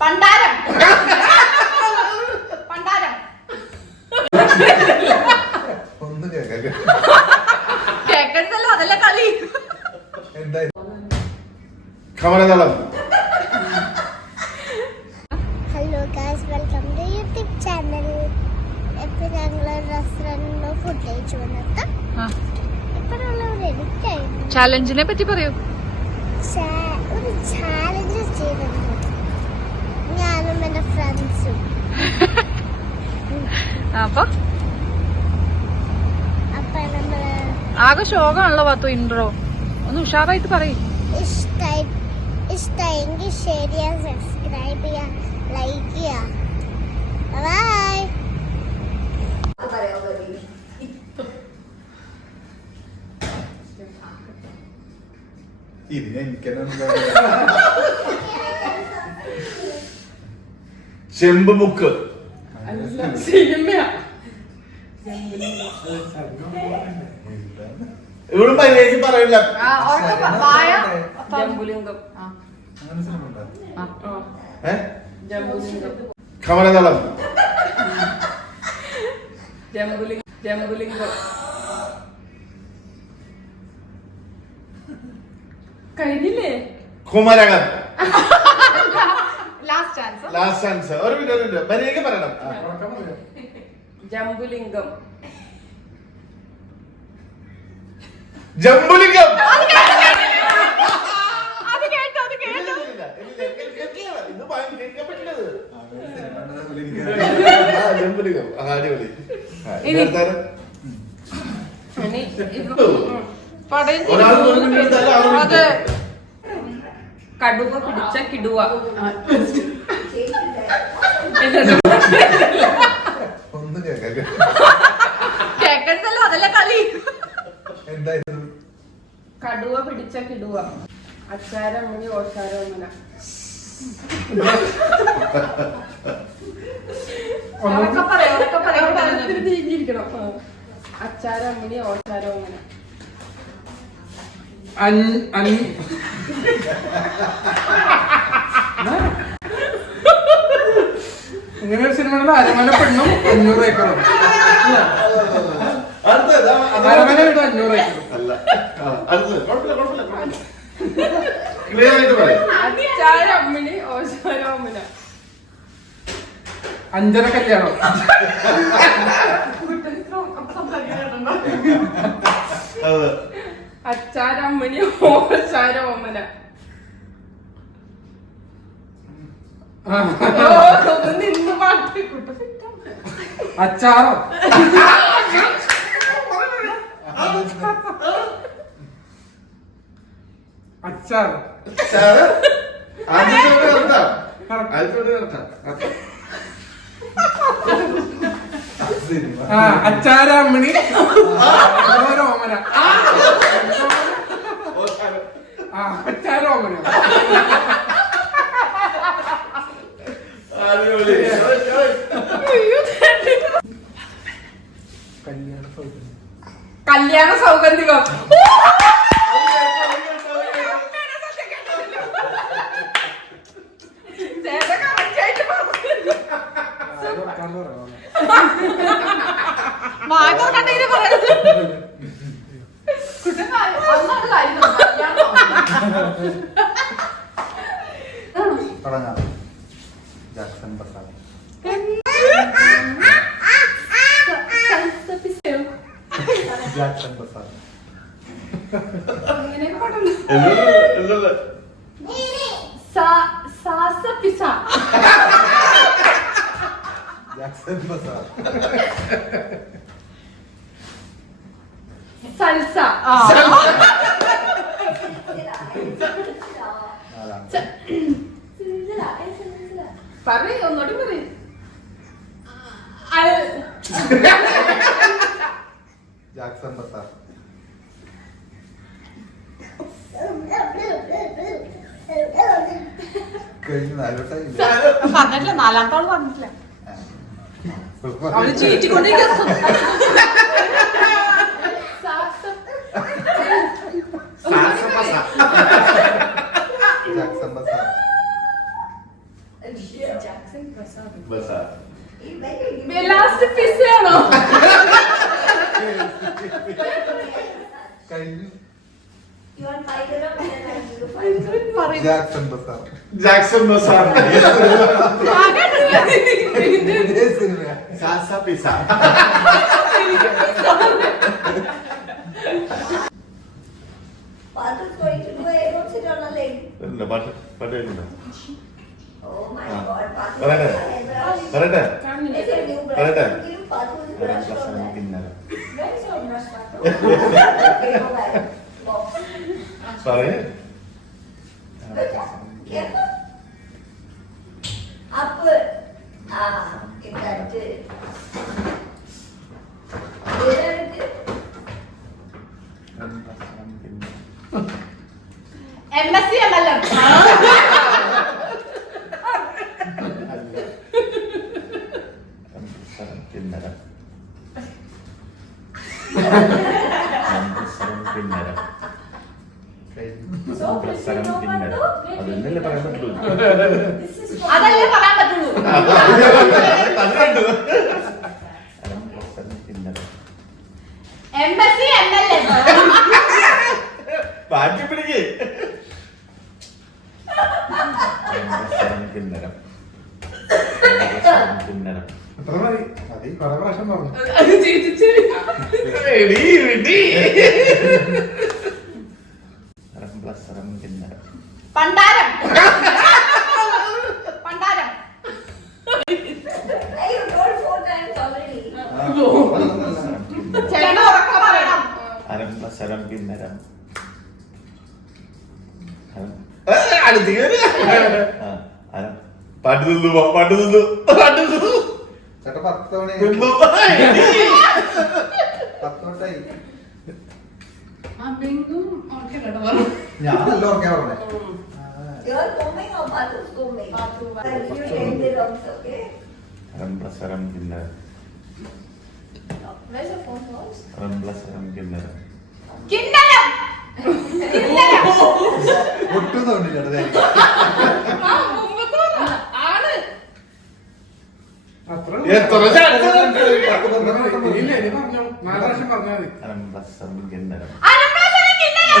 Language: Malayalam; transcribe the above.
പണ്ടാരം പണ്ടാരം കേക്കരുതല്ലോ, അതല്ല കളി. Kamaladalam. Hello guys, welcome to YouTube channel. ഇപ്പൊ ഞങ്ങള് റെസ്റ്റോറന്റിൽ ഫുഡ് കഴിച്ചു വന്നിട്ട് ചാലഞ്ചിനെ പറ്റി പറയൂ. ഒരു ചാലഞ്ച് ചെയ്തിട്ടുണ്ട് ഞാനും എന്റെ ഫ്രണ്ട്സും. അപ്പൊ നമ്മള് ആകെ ശോകമാണല്ലോ പാത്തു. ഇൻട്രോ ഒന്ന് ഉഷാറായിട്ട് പറയും. ഇഷ്ടമെങ്കിൽ ഷെയർ ചെയ്യാൻ, സബ്സ്ക്രൈബ് ചെയ്യാൻ, ലൈക്ക് ചെയ്യാം. ബൈ. ചെമ്പുമുക്ക്. ഇവിടെ മര്യാദയ്ക്ക് പറയില്ല. കമലദളം. കഴിഞ്ഞില്ലേ? കുമരകം. Last chance. ഒരു മിനിറ്റ് മര്യാദയ്ക്ക് പറയണം. ജംബുലിംഗം. ജംബുലിംഗം. കടുവ പിടിച്ച കിടുവ. കേക്കരുതല്ലോ, അതല്ല കളി. കടുവ പിടിച്ച കിടുവ. അച്ചാരമ്മണി ഓച്ചാരോമന. തിരിഞ്ഞിരിക്കണം. അച്ചാരമ്മണി ഓച്ചാരോമന. ഇങ്ങനെ ഒരു സിനിമയുടെ അരമന പെണ്ണും 500 ഏക്കറും. അരമന വീട് 500 ഏക്കറും. അച്ചാരമ്മണി ഓച്ചാരോമന. അഞ്ചര കല്യാണം. അച്ചാരമ്മണി ഓച്ചാരോമന. നിന്ന് പാട്ട് അച്ചാറോ? അച്ചാർ. അച്ചാരമ്മണി ഓരോമന. അച്ചാരോമന. കല്യാണ സൗഗന്ധികം. തുടങ്ങാം. Jackson Prasad. Jackson Prasad. Jackson Prasad. Salsa. പറയ്, ഒന്നോടി പറയ്. ജാക്സൺ പ്രസാദ്. പറഞ്ഞിട്ടില്ല, നാലാമത്തെ ആള് പറഞ്ഞിട്ടില്ല. അവള് ചീറ്റിക്കൊണ്ടിരിക്കുന്നു. ബസാർ. ലാസ്റ്റ് പിസ് ആണോ? കഴിഞ്ഞു. You want 5 dirham and then I'll give you 5 dirham. Jackson Bazaar. Jackson Bazaar. ഇതേ സിനിമയാ. സാസ പിസ. Father's going to do a don't sit on a leg. ഇല്ല, പാട്ട് കേൾക്കണ്ട. Oh my Ah. god, Father. പറയട്ടെ? പറയട്ടെ? It's a new brush. പറയട്ടെ? Give Father's അരം brush plus from അരം that. കിന്നരം. Where is your brush, Father? Okay, go back. Box. പറയ്. Careful. Up. Ah, get that. Where is it? അരം പ്ലസ് അരം കിന്നരം. MSc MLM. അരം പ്ലസ് അരം കിന്നരം. അരം പ്ലസ് അരം കിന്നരം. So, പ്ലസ് അരം കിന്നരം. അതെന്നല്ലേ പറയാൻ പറ്റുള്ളൂ. This is for അതല്ലേ പറയാൻ പറ്റുള്ളൂ. അരം പ്ലസ് അരം കിന്നരം. MSc MLM. ബാക്കി പിടിക്ക്. അരം പ്ലസ് അരം കിന്നരം. അരം പ്ലസ് അരം കിന്നരം. അത്ര മതി. മതി, കുറെ പ്രാവശ്യം പറഞ്ഞു. അത് ചിരിച്ച്. എടി, വിടി. അരം പ്ലസ് അരം കിന്നരം. പണ്ടാരം. പണ്ടാരം. Hey, you told 4 times already. ചേട്ടൻ ഉറക്കെ പറയണം. അരം പ്ലസ് അരം കിന്നരം. അരം അടുത്ത് കേറി. ആ, അരം പാട്ട് നിന്നു പാട്ട് നിന്നു പാട്ട് നിന്നു ചേട്ടാ 10 തവണ നിന്നു. 10 വട്ടായി. അബിനും ഓക്കേ കേട്ടോ പറഞ്ഞു. ഞാനല്ല ഓർക്കാൻ പറഞ്ഞേ. You're combing or Father's combing? I'll give you 10 dirhams, okay? അരം പ്ലസ് അരം കിന്നരം. Where's your phone house? അരം പ്ലസ് അരം കിന്നരം. കിന്നരം. കിന്നരം. ഒട്ടും തോന്നില്ല ആ, മുമ്പത്തെ ആണ്. അത്ര എത്ര ചാൻസ് ഇല്ല, ഇനി പറഞ്ഞു. 4 പ്രാവശ്യം പറഞ്ഞാൽ മതി. അരം പ്ലസ് അരം കിന്നരം. അരപ്രാവശ്യം കിന്നരം.